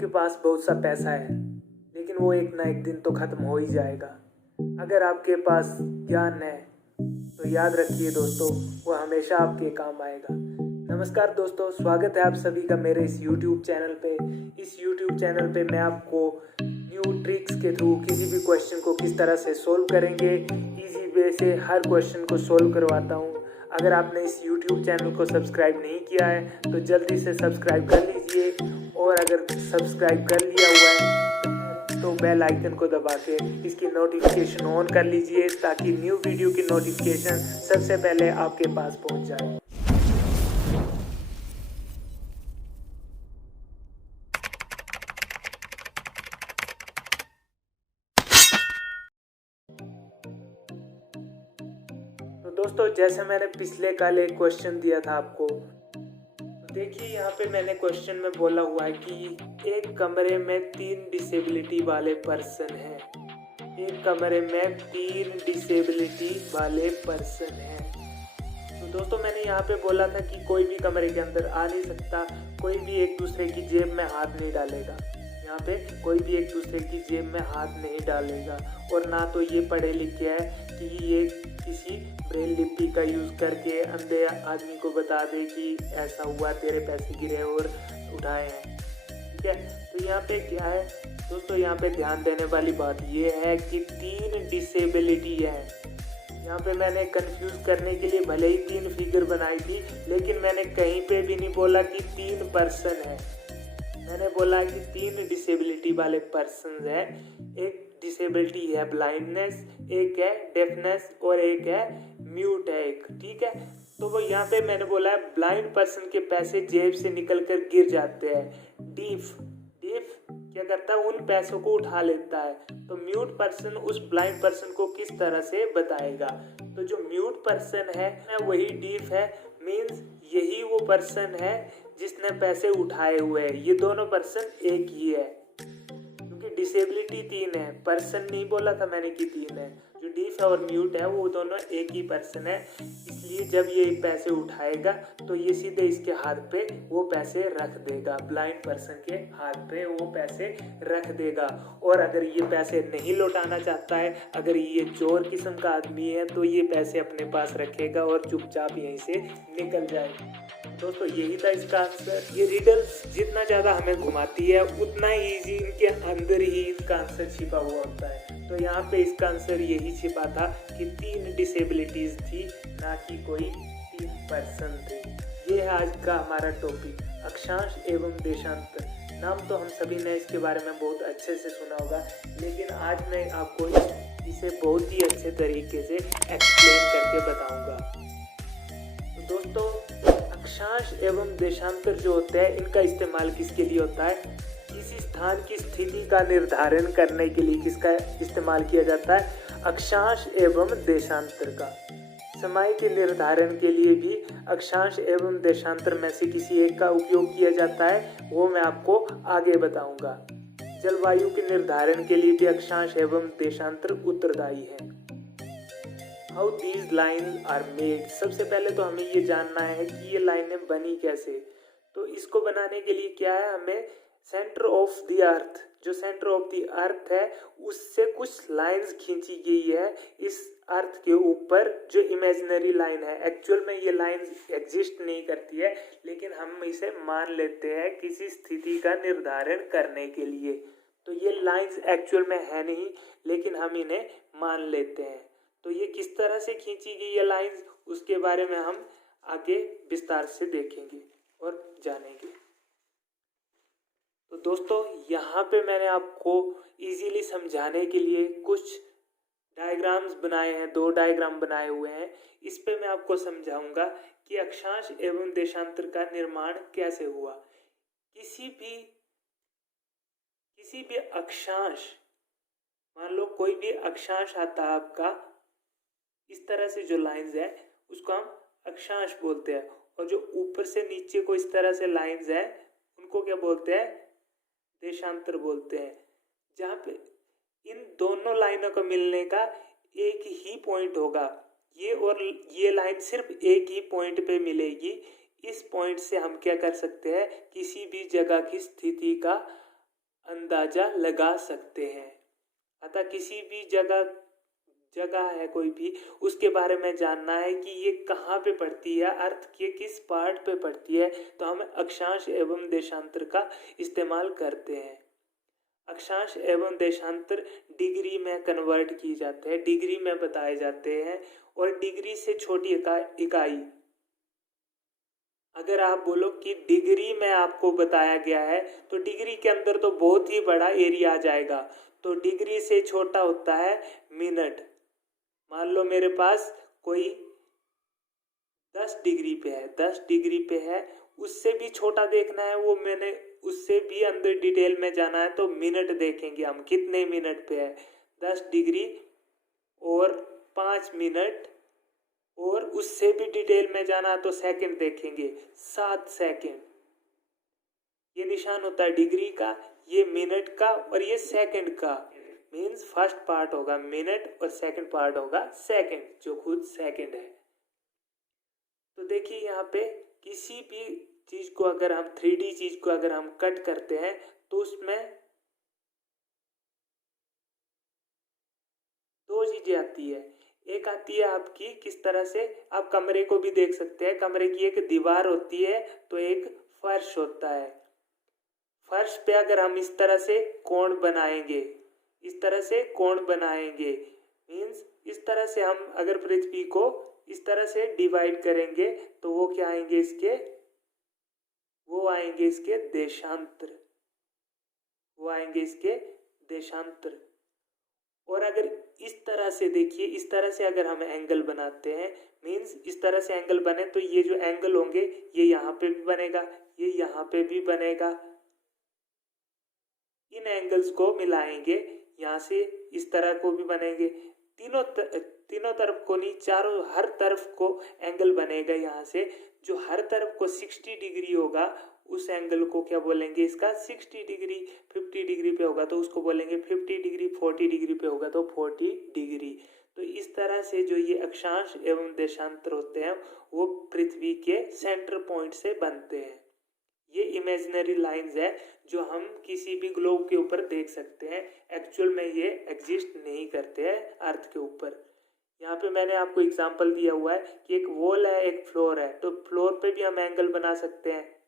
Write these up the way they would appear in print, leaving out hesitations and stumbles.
आपके पास बहुत सा पैसा है, लेकिन वो एक ना एक दिन तो ख़त्म हो ही जाएगा। अगर आपके पास ज्ञान है तो याद रखिए दोस्तों, वो हमेशा आपके काम आएगा। नमस्कार दोस्तों, स्वागत है आप सभी का मेरे इस YouTube चैनल पे। इस YouTube चैनल पे मैं आपको न्यू ट्रिक्स के थ्रू किसी भी क्वेश्चन को किस तरह से सोल्व करेंगे, इजी वे से हर क्वेश्चन को सोल्व करवाता हूँ। अगर आपने इस YouTube चैनल को सब्सक्राइब नहीं किया है तो जल्दी से सब्सक्राइब कर लीजिए, और अगर सब्सक्राइब कर लिया हुआ है तो बेल आइकन को दबा के इसकी नोटिफिकेशन ऑन कर लीजिए, ताकि न्यू वीडियो की नोटिफिकेशन सबसे पहले आपके पास पहुंच जाए। तो दोस्तों, जैसे मैंने पिछले कल एक क्वेश्चन दिया था आपको, देखिए यहाँ पे मैंने क्वेश्चन में बोला हुआ है कि एक कमरे में 3 डिसेबिलिटी वाले पर्सन हैं। एक कमरे में 3 डिसेबिलिटी वाले पर्सन हैं। तो दोस्तों, मैंने यहाँ पे बोला था कि कोई भी कमरे के अंदर आ नहीं सकता, कोई भी एक दूसरे की जेब में हाथ नहीं डालेगा। यहाँ पे कोई भी एक दूसरे की जेब में हाथ नहीं डालेगा, और ना तो ये पढ़े लिखे है कि ये किसी ब्रेल लिपि का यूज़ करके अंधे आदमी को बता दे कि ऐसा हुआ, तेरे पैसे गिरे और उठाए हैं। ठीक है, तो यहाँ पे क्या है दोस्तों, यहाँ पे ध्यान देने वाली बात ये है कि 3 डिसेबिलिटी है। यहाँ पे मैंने कंफ्यूज करने के लिए भले ही 3 फिगर बनाई थी, लेकिन मैंने कहीं पे भी नहीं बोला कि 3 पर्सन है। मैंने बोला कि 3 डिसेबिलिटी वाले पर्सन है। एक डिसेबिलिटी है ब्लाइंडनेस, एक है डेफनेस, और एक है म्यूट है एक। ठीक है, तो वो यहाँ पे मैंने बोला है ब्लाइंड पर्सन के पैसे जेब से निकल कर गिर जाते हैं। डीफ क्या करता है, उन पैसों को उठा लेता है। तो म्यूट पर्सन उस ब्लाइंड पर्सन को किस तरह से बताएगा? तो जो म्यूट पर्सन है वही डीफ है, मीन्स यही वो पर्सन है जिसने पैसे उठाए हुए हैं। ये दोनों पर्सन एक ही है, क्योंकि डिसेबिलिटी 3 है, पर्सन नहीं बोला था मैंने कि 3 है। जो डीफ है और म्यूट है वो दोनों एक ही पर्सन है, इसलिए जब ये पैसे उठाएगा तो ये सीधे इसके हाथ पे वो पैसे रख देगा, ब्लाइंड पर्सन के हाथ पे वो पैसे रख देगा। और अगर ये पैसे नहीं लौटाना चाहता है, अगर ये चोर किस्म का आदमी है, तो ये पैसे अपने पास रखेगा और चुपचाप यहीं से निकल जाएगा। दोस्तों, यही था इसका आंसर। ये रिडल्स जितना ज़्यादा हमें घुमाती है, उतना ही इजी इनके अंदर ही इनका आंसर छिपा हुआ होता है। तो यहाँ पे इसका आंसर यही छिपा था कि 3 डिसेबिलिटीज थी, ना कि कोई 3 पर्सन थे। ये है आज का हमारा टॉपिक, अक्षांश एवं देशांतर। नाम तो हम सभी ने इसके बारे में बहुत अच्छे से सुना होगा, लेकिन आज मैं आपको इसे बहुत ही अच्छे तरीके से एक्सप्लेन करके बताऊंगा। तो दोस्तों, अक्षांश एवं देशांतर जो होते हैं, इनका इस्तेमाल किसके लिए होता है? किसी स्थान की स्थिति का निर्धारण करने के लिए किसका इस्तेमाल किया जाता है? अक्षांश एवं देशांतर का। समय के निर्धारण के लिए भी अक्षांश एवं देशांतर में से किसी एक का उपयोग किया जाता है, वो मैं आपको आगे बताऊंगा। जलवायु के निर्धारण के लिए भी अक्षांश एवं देशांतर उत्तरदायी है। How these line are made. सबसे पहले तो हमें ये जानना है कि ये लाइनें बनी कैसे। तो इसको बनाने के लिए क्या है, हमें सेंटर ऑफ द अर्थ, जो सेंटर ऑफ द अर्थ है उससे कुछ लाइंस खींची गई है इस अर्थ के ऊपर, जो इमेजिनरी लाइन है। एक्चुअल में ये लाइन एग्जिस्ट नहीं करती है, लेकिन हम इसे मान लेते हैं किसी स्थिति का निर्धारण करने के लिए। तो ये लाइंस एक्चुअल में है नहीं, लेकिन हम इन्हें मान लेते हैं। तो ये किस तरह से खींची गई ये लाइंस, उसके बारे में हम आगे विस्तार से देखेंगे और जानेंगे। तो दोस्तों, यहाँ पे मैंने आपको इजीली समझाने के लिए कुछ डायग्राम्स बनाए हैं, 2 डायग्राम बनाए हुए हैं। इस पे मैं आपको समझाऊंगा कि अक्षांश एवं देशांतर का निर्माण कैसे हुआ। किसी भी अक्षांश, मान लो कोई भी अक्षांश आता है आपका, इस तरह से जो लाइंस है उसको हम अक्षांश बोलते हैं, और जो ऊपर से नीचे को इस तरह से लाइंस है उनको क्या बोलते हैं? देशांतर बोलते हैं। जहाँ पे इन दोनों लाइनों को मिलने का एक ही पॉइंट होगा, ये और ये लाइन सिर्फ एक ही पॉइंट पे मिलेगी। इस पॉइंट से हम क्या कर सकते हैं, किसी भी जगह की स्थिति का अंदाजा लगा सकते हैं। अतः किसी भी जगह है कोई भी, उसके बारे में जानना है कि ये कहाँ पे पड़ती है, अर्थ के किस पार्ट पे पड़ती है, तो हम अक्षांश एवं देशांतर का इस्तेमाल करते हैं। अक्षांश एवं देशांतर डिग्री में कन्वर्ट किए जाते हैं, डिग्री में बताए जाते हैं, और डिग्री से छोटी इकाई, अगर आप बोलो कि डिग्री में आपको बताया गया है तो डिग्री के अंदर तो बहुत ही बड़ा एरिया आ जाएगा। तो डिग्री से छोटा होता है मिनट। मान लो मेरे पास कोई 10 डिग्री पे है, 10 डिग्री पे है, उससे भी छोटा देखना है, वो मैंने उससे भी अंदर डिटेल में जाना है तो मिनट देखेंगे हम, कितने मिनट पे है, 10 डिग्री और 5 मिनट, और उससे भी डिटेल में जाना तो सेकंड देखेंगे, 7 सेकंड। ये निशान होता है डिग्री का, ये मिनट का, और ये सेकंड का। मीन्स फर्स्ट पार्ट होगा मिनट और सेकंड पार्ट होगा सेकंड, जो खुद सेकंड है। तो देखिए यहाँ पे किसी भी चीज को अगर हम 3D चीज को अगर हम कट करते हैं तो उसमें दो चीजें आती है। एक आती है आपकी किस तरह से, आप कमरे को भी देख सकते हैं, कमरे की एक दीवार होती है तो एक फर्श होता है। फर्श पे अगर हम इस तरह से कोण बनाएंगे, इस तरह से कोण बनाएंगे, मीन्स इस तरह से हम अगर पृथ्वी को इस तरह से डिवाइड करेंगे तो वो क्या आएंगे इसके, वो आएंगे इसके देशांतर, वो आएंगे इसके देशांतर। और अगर इस तरह से देखिए, इस तरह से अगर हम एंगल बनाते हैं, मीन्स इस तरह से एंगल बने तो ये जो एंगल होंगे ये यहाँ पे भी बनेगा, ये यहाँ पे भी बनेगा। इन एंगल्स को मिलाएंगे, यहाँ से इस तरह को भी बनेंगे, तीनों तरफ को नहीं, चारों हर तरफ को एंगल बनेगा। यहाँ से जो हर तरफ को 60 डिग्री होगा उस एंगल को क्या बोलेंगे, इसका 60 डिग्री। 50 डिग्री पे होगा तो उसको बोलेंगे 50 डिग्री, 40 डिग्री पे होगा तो 40 डिग्री। तो इस तरह से जो ये अक्षांश एवं देशांतर होते हैं वो पृथ्वी के सेंटर पॉइंट से बनते हैं। ये इमेजिनरी लाइंस है जो हम किसी भी ग्लोब के ऊपर देख सकते हैं, एक्चुअल में ये एग्जिस्ट नहीं करते हैं अर्थ के ऊपर। यहाँ पे मैंने आपको एग्जांपल दिया हुआ है कि एक वॉल है, एक फ्लोर है, तो फ्लोर पे भी हम एंगल बना सकते हैं।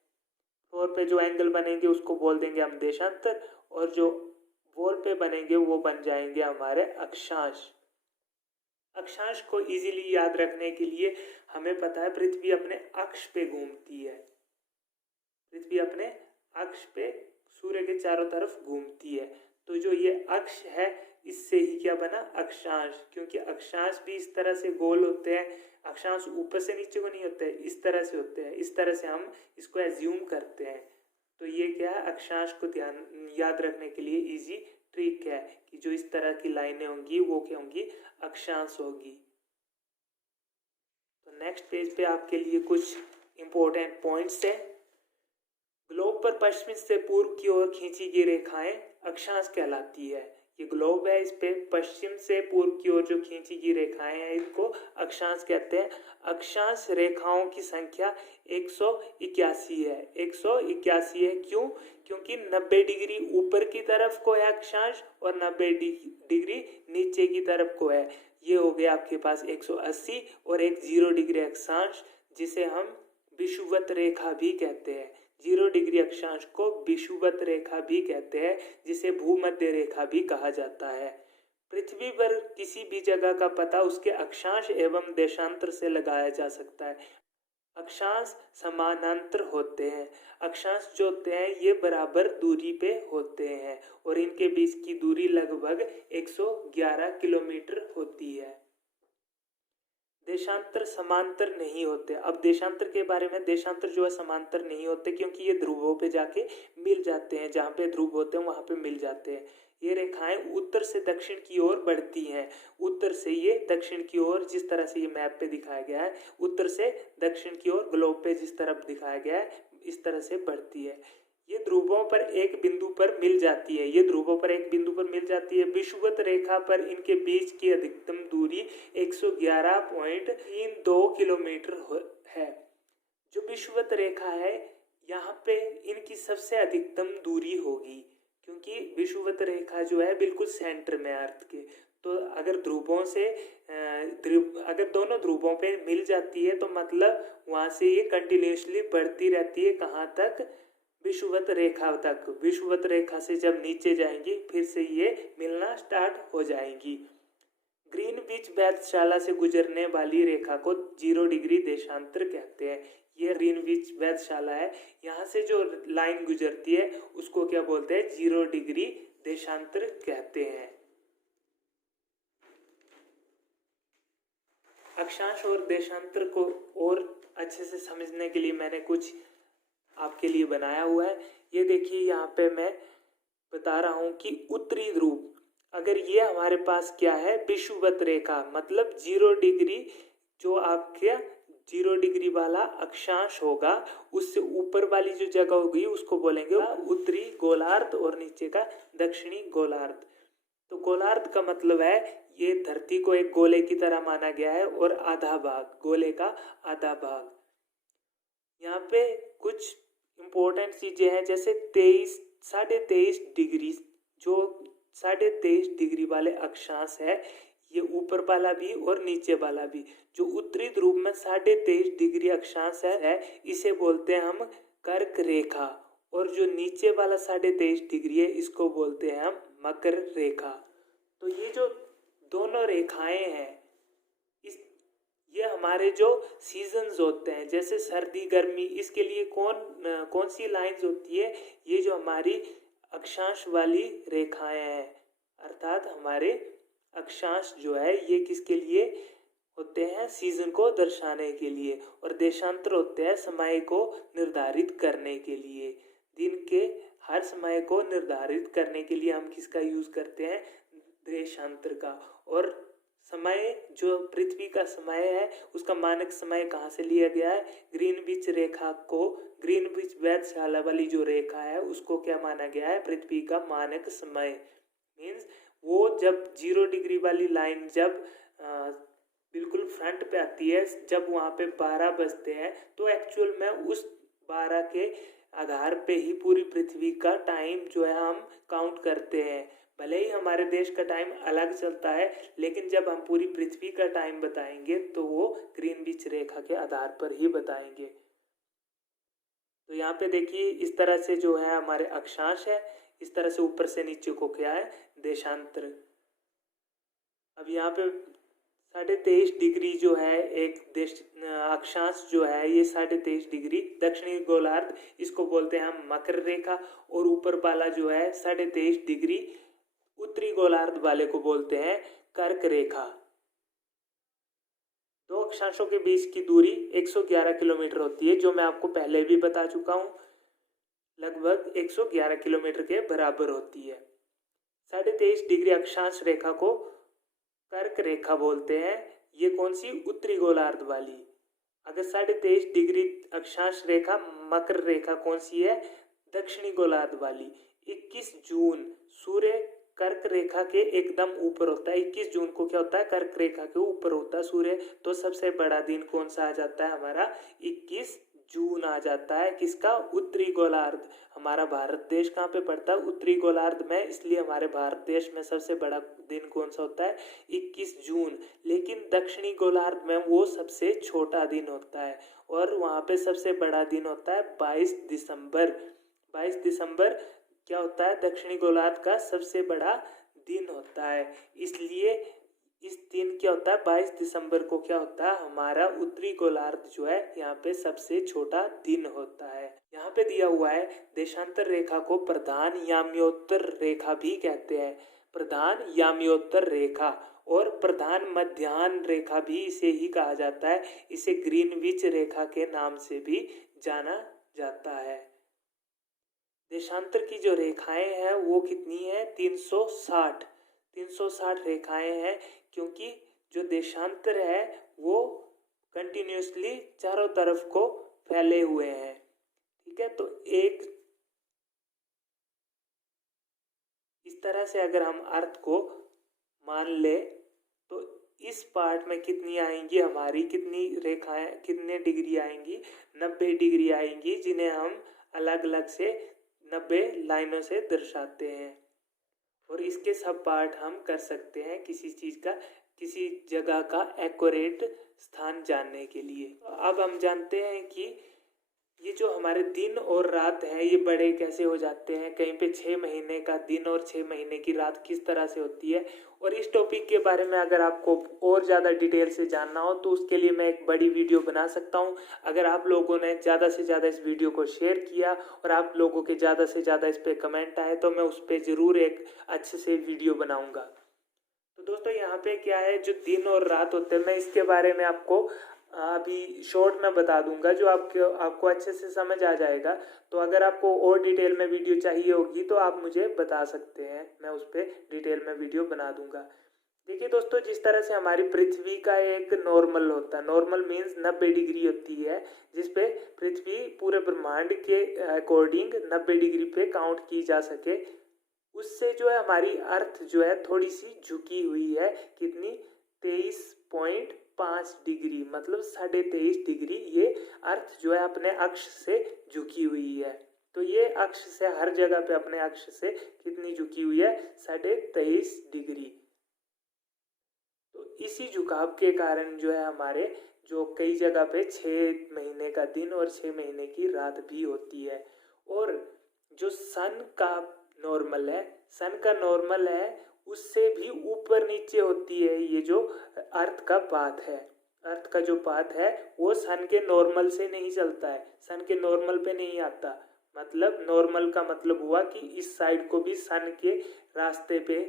फ्लोर पे जो एंगल बनेंगे उसको बोल देंगे हम देशांतर, और जो वॉल पे बनेंगे वो बन जाएंगे हमारे अक्षांश। अक्षांश को इजीली याद रखने के लिए हमें पता है पृथ्वी अपने अक्ष पे घूमती है, पृथ्वी अपने अक्ष पे सूर्य के चारों तरफ घूमती है। तो जो ये अक्ष है इससे ही क्या बना, अक्षांश, क्योंकि अक्षांश भी इस तरह से गोल होते हैं। अक्षांश ऊपर से नीचे को नहीं होते हैं, इस तरह से होते हैं, इस तरह से हम इसको एज्यूम करते हैं। तो ये क्या है, अक्षांश को याद रखने के लिए इजी ट्रिक है कि जो इस तरह की लाइनें होंगी वो क्या होंगी, अक्षांश होगी। तो नेक्स्ट पेज पे आपके लिए कुछ इंपॉर्टेंट पॉइंट्स है। ग्लोब पर पश्चिम से पूर्व की ओर खींची गई रेखाएं अक्षांश कहलाती है। ये ग्लोब है, इस पे पश्चिम से पूर्व की ओर जो खींची गई रेखाएं हैं इनको अक्षांश कहते हैं। अक्षांश रेखाओं की संख्या 181 है। 181 है क्यों, क्योंकि 90 डिग्री ऊपर की तरफ को है अक्षांश और 90 डिग्री नीचे की तरफ को है। ये हो गया आपके पास 180, और एक 0 डिग्री अक्षांश जिसे हम विषुवत रेखा भी कहते हैं। 0 डिग्री अक्षांश को विषुवत रेखा भी कहते हैं, जिसे भूमध्य रेखा भी कहा जाता है। पृथ्वी पर किसी भी जगह का पता उसके अक्षांश एवं देशांतर से लगाया जा सकता है। अक्षांश समानांतर होते हैं। अक्षांश जो होते हैं ये बराबर दूरी पे होते हैं और इनके बीच की दूरी लगभग 111 किलोमीटर होती है। देशांतर समांतर नहीं होते। अब देशांतर के बारे में, देशांतर जो है समांतर नहीं होते क्योंकि ये ध्रुवों पे जाके मिल जाते हैं, जहाँ पे ध्रुव होते हैं वहाँ पे मिल जाते हैं। ये रेखाएं उत्तर से दक्षिण की ओर बढ़ती हैं। उत्तर से ये दक्षिण की ओर, जिस तरह से ये मैप पे दिखाया गया है, उत्तर से दक्षिण की ओर ग्लोब पे जिस तरफ दिखाया गया है इस तरह से बढ़ती है। ये ध्रुवों पर एक बिंदु पर मिल जाती है, ये ध्रुवों पर एक बिंदु पर मिल जाती है। विषुवत रेखा पर इनके बीच की अधिकतम दूरी 111.32 किलोमीटर है। जो विषुवत रेखा है यहाँ पे इनकी सबसे अधिकतम दूरी होगी। क्योंकि विषुवत रेखा जो है बिल्कुल सेंटर में अर्थ के, तो अगर ध्रुवों से अगर दोनों ध्रुवों पे मिल जाती है तो मतलब वहाँ से ये कंटिन्यूसली बढ़ती रहती है, कहाँ तक? विषुवत रेखा तक। विषुवत रेखा से जब नीचे जाएंगी फिर से ये मिलना स्टार्ट हो जाएंगी। ग्रीनविच वेधशाला से गुजरने वाली रेखा को 0 डिग्री देशांतर कहते हैं। ये ग्रीनविच वेधशाला है, यहाँ से जो लाइन गुजरती है उसको क्या बोलते हैं? 0 डिग्री देशांतर कहते हैं। अक्षांश और देशांतर को और अच्छे से समझने के लिए मैंने कुछ आपके लिए बनाया हुआ है। ये देखिए, यहाँ पे मैं बता रहा हूँ कि उत्तरी ध्रुव, अगर ये हमारे पास क्या है? विषुवत रेखा, मतलब 0 डिग्री, जो आपके 0 डिग्री वाला अक्षांश होगा उससे ऊपर वाली जो जगह होगी उसको बोलेंगे उत्तरी गोलार्ध और नीचे का दक्षिणी गोलार्ध। तो गोलार्ध का मतलब है ये धरती को एक गोले की तरह माना गया है और आधा भाग, गोले का आधा भाग। यहाँ पे कुछ इम्पोर्टेंट चीजें हैं, जैसे 23.5 डिग्री, जो 23.5 डिग्री वाले अक्षांश है, ये ऊपर वाला भी और नीचे वाला भी, जो उत्तरी ध्रुव में 23.5 डिग्री अक्षांश है इसे बोलते हैं हम कर्क रेखा, और जो नीचे वाला 23.5 डिग्री है इसको बोलते हैं हम मकर रेखा। तो ये जो दोनों रेखाएं हैं, ये हमारे जो सीजन्स होते हैं, जैसे सर्दी गर्मी, इसके लिए कौन सी लाइंस होती है? ये जो हमारी अक्षांश वाली रेखाएं हैं, अर्थात हमारे अक्षांश जो है ये किसके लिए होते हैं? सीजन को दर्शाने के लिए। और देशांतर होते हैं समय को निर्धारित करने के लिए, दिन के हर समय को निर्धारित करने के लिए हम किसका यूज करते हैं? देशांतर का। और समय, जो पृथ्वी का समय है उसका मानक समय कहाँ से लिया गया है? ग्रीनविच रेखा को, ग्रीनविच वेधशाला वाली जो रेखा है उसको क्या माना गया है? पृथ्वी का मानक समय। मीन्स वो जब 0 डिग्री वाली लाइन जब बिल्कुल फ्रंट पे आती है, जब वहाँ पे 12 बजते हैं, तो एक्चुअल में उस 12 के आधार पे ही पूरी पृथ्वी का टाइम जो है हम काउंट करते हैं। भले ही हमारे देश का टाइम अलग चलता है, लेकिन जब हम पूरी पृथ्वी का टाइम बताएंगे तो वो ग्रीनविच रेखा के आधार पर ही बताएंगे। तो यहाँ पे देखिए, इस तरह से जो है हमारे अक्षांश है, इस तरह से ऊपर से नीचे को क्या है? देशांतर। अब यहाँ पे 23.5 डिग्री जो है एक अक्षांश जो है, ये 23.5 डिग्री दक्षिणी गोलार्ध, इसको बोलते हैं हम मकर रेखा। और ऊपर वाला जो है 23.5 डिग्री उत्तरी गोलार्ध वाले को बोलते हैं कर्क रेखा। दो अक्षांशों के बीच की दूरी 111 किलोमीटर होती है, जो मैं आपको पहले भी बता चुका हूँ, लगभग 111 किलोमीटर के बराबर होती है। 23.5 डिग्री अक्षांश रेखा को कर्क रेखा बोलते हैं। ये कौन सी? उत्तरी गोलार्ध वाली। अगर 23.5 डिग्री अक्षांश रेखा मकर रेखा कौन सी है? दक्षिणी गोलार्ध वाली। 21 जून सूर्य कर्क रेखा के एकदम ऊपर होता है। 21 जून को क्या होता है? कर्क रेखा के ऊपर होता है सूर्य। तो सबसे बड़ा दिन कौन सा आ जाता है हमारा? 21 जून आ जाता है। किसका? उत्तरी गोलार्ध। हमारा भारत देश कहाँ पे पड़ता है? उत्तरी गोलार्ध में, इसलिए हमारे भारत देश में सबसे बड़ा दिन कौन सा होता है? 21 जून। लेकिन दक्षिणी गोलार्ध में वो सबसे छोटा दिन होता है, और वहाँ पे सबसे बड़ा दिन होता है 22 दिसंबर। 22 दिसंबर क्या होता है? दक्षिणी गोलार्ध का सबसे बड़ा दिन होता है। इसलिए इस दिन क्या होता है? 22 दिसंबर को क्या होता है? हमारा उत्तरी गोलार्ध जो है यहाँ पे सबसे छोटा दिन होता है। यहाँ पे दिया हुआ है देशांतर रेखा को प्रधान याम्योत्तर रेखा भी कहते हैं। प्रधान याम्योत्तर रेखा और प्रधान मध्याह्न रेखा भी इसे ही कहा जाता है। इसे ग्रीनविच रेखा के नाम से भी जाना जाता है। देशांतर की जो रेखाएं हैं वो कितनी है? 360 रेखाएं हैं, क्योंकि जो देशांतर है वो कंटिन्यूसली चारों तरफ को फैले हुए हैं। ठीक है, तो एक इस तरह से अगर हम अर्थ को मान ले तो इस पार्ट में कितनी आएंगी हमारी? कितनी रेखाएं, कितने डिग्री आएंगी? 90 डिग्री आएंगी, जिन्हें हम अलग अलग से 90 लाइनों से दर्शाते हैं। और इसके सब पार्ट हम कर सकते हैं किसी चीज़ का, किसी जगह का एक्यूरेट स्थान जानने के लिए। अब हम जानते हैं कि ये जो हमारे दिन और रात है ये बड़े कैसे हो जाते हैं, कहीं पे 6 महीने का दिन और 6 महीने की रात किस तरह से होती है। और इस टॉपिक के बारे में अगर आपको और ज़्यादा डिटेल से जानना हो तो उसके लिए मैं एक बड़ी वीडियो बना सकता हूँ। अगर आप लोगों ने ज़्यादा से ज़्यादा इस वीडियो को शेयर किया और आप लोगों के ज़्यादा से ज़्यादा इस पर कमेंट आए तो मैं उस पर ज़रूर एक अच्छे से वीडियो बनाऊँगा। तो दोस्तों यहाँ पे क्या है, जो दिन और रात होते हैं मैं इसके बारे में आपको अभी शॉर्ट में बता दूंगा जो आपको अच्छे से समझ आ जाएगा। तो अगर आपको और डिटेल में वीडियो चाहिए होगी तो आप मुझे बता सकते हैं, मैं उस पर डिटेल में वीडियो बना दूंगा। देखिए दोस्तों, जिस तरह से हमारी पृथ्वी का एक नॉर्मल होता है, नॉर्मल मीन्स 90 डिग्री होती है, जिसपे पृथ्वी पूरे ब्रह्मांड के अकॉर्डिंग 90 डिग्री पे काउंट की जा सके, उससे जो है हमारी अर्थ जो है थोड़ी सी झुकी हुई है। कितनी? 23.5 डिग्री, मतलब 23.5 डिग्री ये अर्थ जो है अपने अक्ष से झुकी हुई है। तो ये अक्ष से हर जगह पे अपने अक्ष से कितनी झुकी हुई है? 23.5 डिग्री। तो इसी झुकाव के कारण जो है हमारे जो कई जगह पे 6 महीने का दिन और 6 महीने की रात भी होती है। और जो सन का नॉर्मल है, सन का नॉर्मल है उससे भी ऊपर नीचे होती है ये जो अर्थ का पाथ है। अर्थ का जो पाथ है वो सन के नॉर्मल से नहीं चलता है, सन के नॉर्मल पे नहीं आता। मतलब नॉर्मल का मतलब हुआ कि इस साइड को भी सन के रास्ते पे,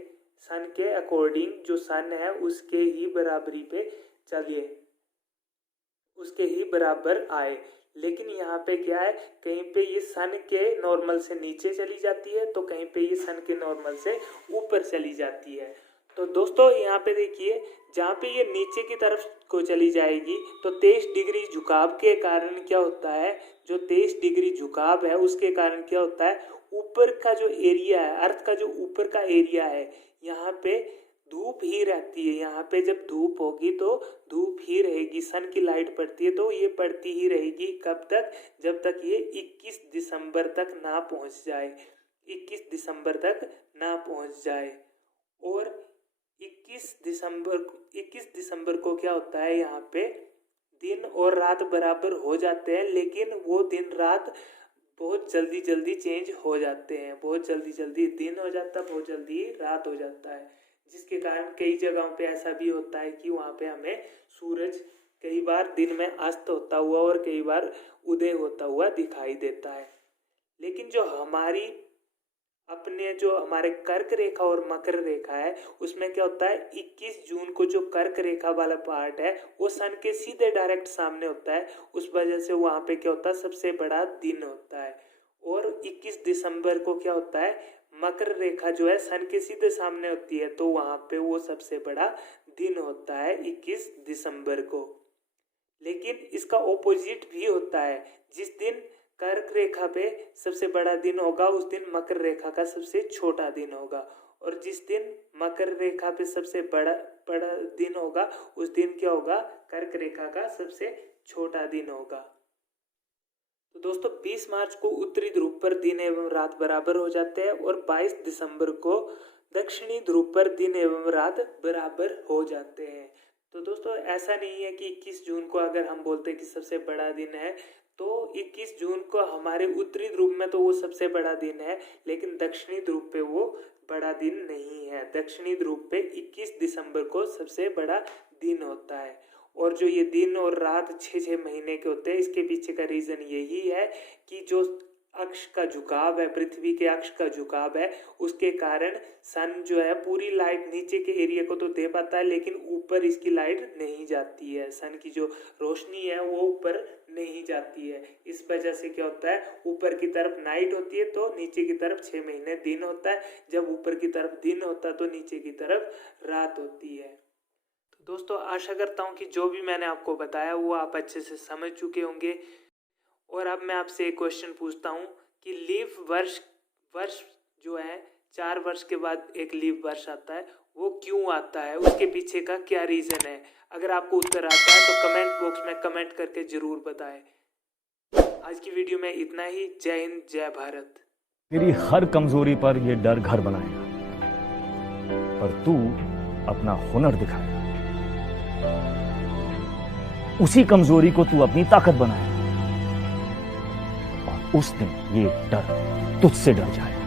सन के अकॉर्डिंग जो सन है उसके ही बराबरी पे चलिए, उसके ही बराबर आए। लेकिन यहाँ पे क्या है, कहीं पे ये सन के नॉर्मल से नीचे चली जाती है तो कहीं पे ये सन के नॉर्मल से ऊपर चली जाती है। तो दोस्तों यहाँ पे देखिए, जहाँ पे ये नीचे की तरफ को चली जाएगी तो 23 डिग्री झुकाव के कारण क्या होता है, जो 23 डिग्री झुकाव है उसके कारण क्या होता है, ऊपर का जो एरिया है, अर्थ का जो ऊपर का एरिया है, यहाँ पे धूप ही रहती है। यहाँ पे जब धूप होगी तो धूप ही रहेगी, सन की लाइट पड़ती है तो ये पड़ती ही रहेगी। कब तक? जब तक ये 21 दिसंबर तक ना पहुँच जाए, 21 दिसंबर तक ना पहुँच जाए। और 21 दिसंबर को क्या होता है, यहाँ पे दिन और रात बराबर हो जाते हैं, लेकिन वो दिन रात बहुत जल्दी जल्दी चेंज हो जाते हैं। बहुत जल्दी जल्दी दिन हो जाता है, बहुत जल्दी रात हो जाता है, जिसके कारण कई जगहों पे ऐसा भी होता है कि वहाँ पे हमें सूरज कई बार दिन में अस्त होता हुआ और कई बार उदय होता हुआ दिखाई देता है। लेकिन जो हमारी अपने जो हमारे कर्क रेखा और मकर रेखा है उसमें क्या होता है, 21 जून को जो कर्क रेखा वाला पार्ट है वो सन के सीधे डायरेक्ट सामने होता है, उस वजह से वहाँ पे क्या होता है, सबसे बड़ा दिन होता है। और 21 दिसंबर को क्या होता है, मकर रेखा जो है सन के सीधे सामने होती है तो वहाँ पे वो सबसे बड़ा दिन होता है 21 दिसंबर को। लेकिन इसका ऑपोजिट भी होता है, जिस दिन कर्क रेखा पे सबसे बड़ा दिन होगा उस दिन मकर रेखा का सबसे छोटा दिन होगा, और जिस दिन मकर रेखा पे सबसे बड़ा दिन होगा उस दिन क्या होगा, कर्क रेखा का सबसे छोटा दिन होगा। तो दोस्तों 20 मार्च को उत्तरी ध्रुव पर दिन एवं रात बराबर हो जाते हैं और 22 दिसंबर को दक्षिणी ध्रुव पर दिन एवं रात बराबर हो जाते हैं। तो दोस्तों ऐसा नहीं है कि 21 जून को अगर हम बोलते हैं कि सबसे बड़ा दिन है तो 21 जून को हमारे उत्तरी ध्रुव में तो वो सबसे बड़ा दिन है, लेकिन दक्षिणी ध्रुव पे वो बड़ा दिन नहीं है। दक्षिणी ध्रुव पे 21 दिसंबर को सबसे बड़ा दिन होता है। और जो ये दिन और रात 6-6 महीने के होते हैं, इसके पीछे का रीज़न यही है कि जो अक्ष का झुकाव है, पृथ्वी के अक्ष का झुकाव है, उसके कारण सन जो है पूरी लाइट नीचे के एरिया को तो दे पाता है लेकिन ऊपर इसकी लाइट नहीं जाती है, सन की जो रोशनी है वो ऊपर नहीं जाती है। इस वजह से क्या होता है, ऊपर की तरफ नाइट होती है तो नीचे की तरफ 6 महीने दिन होता है, जब ऊपर की तरफ दिन होता है तो नीचे की तरफ रात होती है। तो दोस्तों आशा करता हूँ कि जो भी मैंने आपको बताया वो आप अच्छे से समझ चुके होंगे। और अब मैं आपसे एक क्वेश्चन पूछता हूँ कि लीप वर्ष जो है 4 वर्ष के बाद एक लीप वर्ष आता है, वो क्यों आता है, उसके पीछे का क्या रीज़न है। अगर आपको उत्तर आता है तो कमेंट बॉक्स में कमेंट करके ज़रूर बताएं। आज की वीडियो में इतना ही। जय हिंद, जय भारत। तेरी हर कमजोरी पर यह डर घर बनाएगा, पर तू अपना हुनर दिखाएगा। उसी कमजोरी को तू अपनी ताकत बनाएगा और उस दिन ये डर तुझसे डर जाएगा।